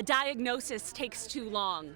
A diagnosis takes too long.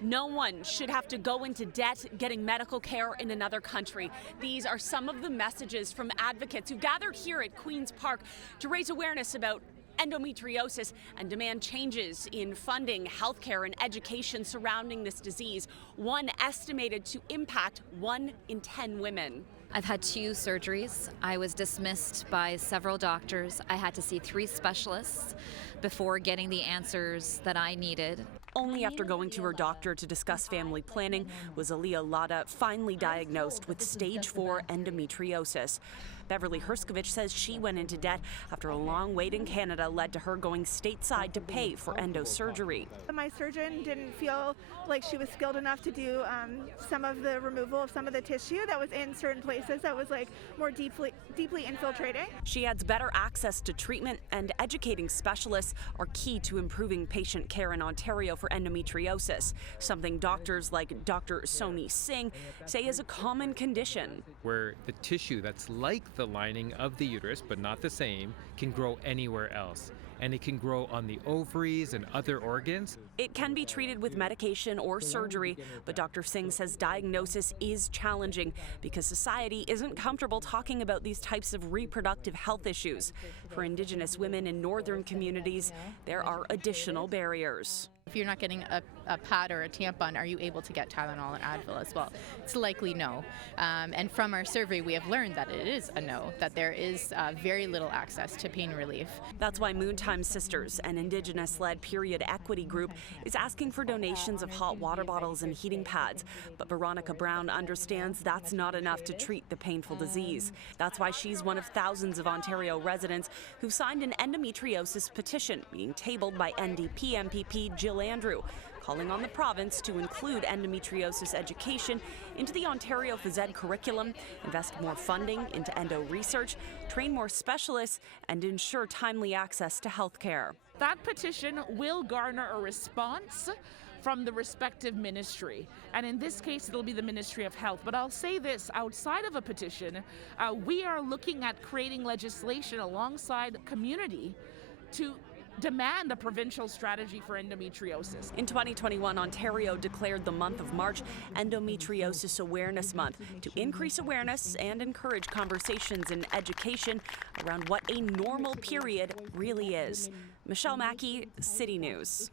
No one should have to go into debt getting medical care in another country. These are some of the messages from advocates who gathered here at Queen's Park to raise awareness about endometriosis and demand changes in funding, healthcare, and education surrounding this disease, one estimated to impact 1 in 10 women. I've had 2 surgeries. I was dismissed by several doctors. I had to see 3 specialists before getting the answers that I needed. Only after going to her doctor to discuss family planning was Aaliyah Lada finally diagnosed with stage 4 endometriosis. Beverly Herskovich says she went into debt after a long wait in Canada led to her going stateside to pay for endo surgery. My surgeon didn't feel like she was skilled enough to do some of the removal of some of the tissue that was in certain places that was like more deeply infiltrating. She adds better access to treatment and educating specialists are key to improving patient care in Ontario for endometriosis, something doctors like Dr. Soni Singh say is a common condition. Where the tissue that's like the lining of the uterus, but not the same, can grow anywhere else. And it can grow on the ovaries and other organs. It can be treated with medication or surgery, but Dr. Singh says diagnosis is challenging because society isn't comfortable talking about these types of reproductive health issues. For Indigenous women in northern communities, there are additional barriers. If you're not getting a pad or a tampon, are you able to get Tylenol and Advil as well? It's likely no. And from our survey, we have learned that it is a no, that there is very little access to pain relief. That's why Moontime Sisters, an Indigenous-led period equity group, is asking for donations of hot water bottles and heating pads. But Veronica Brown understands that's not enough to treat the painful disease. That's why she's one of thousands of Ontario residents who signed an endometriosis petition being tabled by NDP MPP Jill Andrew, calling on the province to include endometriosis education into the Ontario Phys Ed curriculum, invest more funding into endo research, train more specialists, and ensure timely access to health care. That petition will garner a response from the respective ministry. And in this case, it'll be the Ministry of Health. But I'll say this, outside of a petition, we are looking at creating legislation alongside community to demand a provincial strategy for endometriosis. In 2021, Ontario declared the month of March Endometriosis Awareness Month to increase awareness and encourage conversations and education around what a normal period really is. Michelle Mackey, City News.